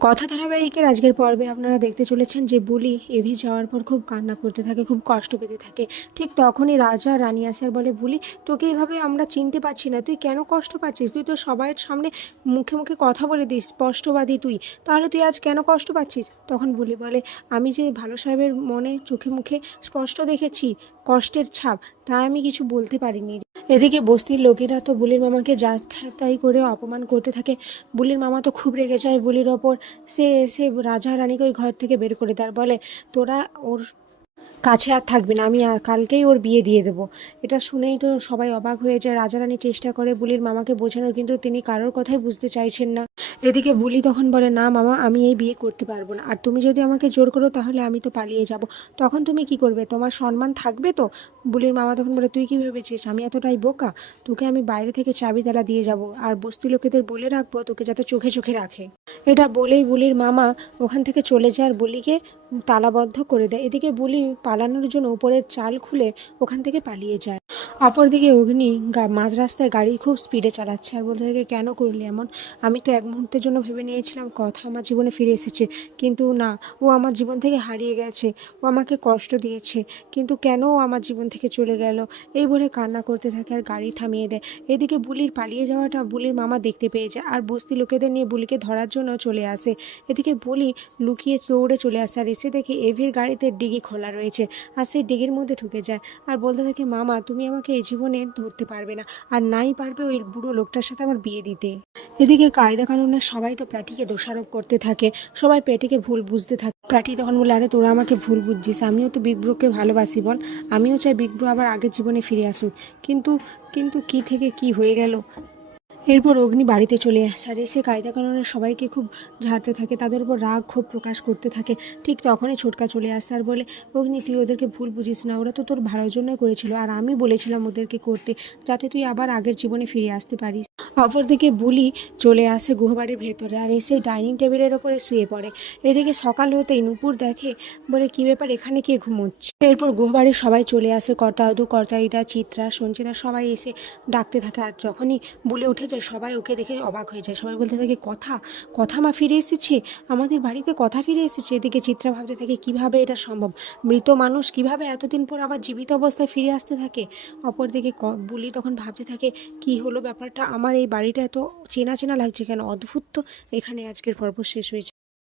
কথা ধারাবাহিকের আজকের পর্বে আপনারা দেখতে চলেছেন যে বুলি এভি যাওয়ার পর খুব কান্না করতে থাকে, খুব কষ্ট পেতে থাকে। ঠিক তখনই রাজা রানী আসার বলে, বুলি, তোকে এইভাবে আমরা চিনতে পারছি না। তুই কেন কষ্ট পাচ্ছিস? তুই তো সবাইয়ের সামনে মুখে মুখে কথা বলে দিস, স্পষ্টবাদী তুই। তাহলে তুই আজ কেন কষ্ট পাচ্ছিস? তখন বুলি বলে, আমি যে ভালো সাহেবের মনে চোখে মুখে স্পষ্ট দেখেছি, কষ্টের ছাপ তা আমি কিছু বলতে পারিনি। এদিকে বস্তির লোকেরা তো বুলির মামাকে যা তাই করে অপমান করতে থাকে। বুলির মামা তো খুব রেগে যায় বুলির ওপর। সে এসে রাজা রানীকে ওই ঘর থেকে বের করে তার বলে, তোরা ওর কাছে আর থাকবে না, আমি কালকেই ওর বিয়ে দিয়ে দেবো। এটা শুনেই তো সবাই অবাক হয়ে যায় রাজা রানী চেষ্টা করে বুলির মামাকে বোঝানোর, কিন্তু তিনি কারোর কথাই বুঝতে চাইছেন না। এদিকে বুলি তখন বলে, না মামা, আমি এই বিয়ে করতে পারব না। আর তুমি যদি আমাকে জোর করো, তাহলে আমি তো পালিয়ে যাব। তখন তুমি কি করবে? তোমার সম্মান থাকবে তো? বুলির মামা তখন বলে, তুই কি ভেবেছিস? আমি এতটাই বোকা? তোকে আমি বাইরে থেকে চাবি তালা দিয়ে যাব। আর বস্তি লোকেদের বলে রাখব, তোকে যাতে চোখে চোখে রাখে। এটা বলেই বুলির মামা ওখান থেকে চলে যায় আর বুলিকে তালাবদ্ধ করে দেয়। এদিকে বুলি পালানোর জন্য উপরের চাল খুলে ওখান থেকে পালিয়ে যায়। অপরদিকে অগ্নি মাঝ রাস্তায় গাড়ি খুব স্পিডে চালাচ্ছে আর বলতে থাকে, কেন করলি এমন? আমি তো এক মুহূর্তের জন্য ভেবে নিয়েছিলাম, কথা আমার জীবনে ফিরে এসেছে। কিন্তু না, ও আমার জীবন থেকে হারিয়ে গেছে, ও আমাকে কষ্ট দিয়েছে, কিন্তু কেন ও আমার জীবন থেকে চলে গেল? এই বলে কান্না করতে থাকে আর গাড়ি থামিয়ে দেয়। এদিকে বুলির পালিয়ে যাওয়াটা বুলির মামা দেখতে পেয়ে যায় আর বস্তি লোকেদের নিয়ে বুলিকে ধরার জন্য চলে আসে। এদিকে বলি লুকিয়ে দৌড়ে চলে আসে আর এসে দেখে এভির গাড়িতে ডিগি খোলা রয়েছে আর সেই ডিগির মধ্যে ঢুকে যায় আর বলতে থাকে, মামা, তুমি আমাকে এই জীবনে ধরতে পারবে না আর নাই পারবে ওই বুড়ো লোকটার সাথে আমার বিয়ে দিতে। এদিকে কায়দা কানুনে সবাই তো প্রাটিকে দোষারোপ করতে থাকে, সবাই প্রাটিকে ভুল বুঝতে থাকে। প্রাটি তখন বলে, আরে, তোরা আমাকে ভুল বুঝছিস, আমিও তো বিগ ভালোবাসি বল আমিও চাই বিগ ব্রো আবার আগের জীবনে ফিরে আসুক। কিন্তু কিন্তু কি থেকে কি হয়ে গেল? এরপর অগ্নি বাড়িতে চলে আসে। আর এসে কায়দা কারণে সবাইকে খুব ঝাড়তে থাকে, তাদের উপর রাগ ক্ষোভ প্রকাশ করতে থাকে। ঠিক তখনই ছোটকা চলে আসে আর বলে, অগ্নি, তুই ওদেরকে ভুল বুঝিস না, ওরা তো তোর ভালোর জন্যই করেছিল, আর আমি বলেছিলাম ওদেরকে করতে, যাতে তুই আবার আগের জীবনে ফিরে আসতে পারিস। অপরদিকে বুলি চলে আসে গুহবাড়ির ভেতরে আর এসে ডাইনিং টেবিলের ওপরে শুয়ে পড়ে। এদিকে সকাল হতেই নুপুর দেখে, বলে, কি ব্যাপার, এখানে কে ঘুমোচ্ছে? এরপর গুহবাড়ির সবাই চলে আসে, কর্তাদু কর্তাইদা চিত্রা, সঞ্চিতা সবাই এসে ডাকতে থাকে। আর যখনই বলে উঠে যায় সবাই ওকে দেখে অবাক হয়ে যায়। সবাই বলতে থাকে, কথা কথা মা ফিরে এসেছে। আমাদের বাড়িতে কথা ফিরে এসেছে। এদিকে চিত্রা ভাবতে থাকে, কীভাবে এটা সম্ভব? মৃত মানুষ কীভাবে এতদিন পর আবার জীবিত অবস্থায় ফিরে আসতে থাকে? অপরদিকে বুলি তখন ভাবতে থাকে, কি হলো ব্যাপারটা? আমার এই বাড়িটা এত চেনা চেনা লাগছে কেন? অদ্ভুত তো। এখানে আজকের পর্ব শেষ হয়েছে।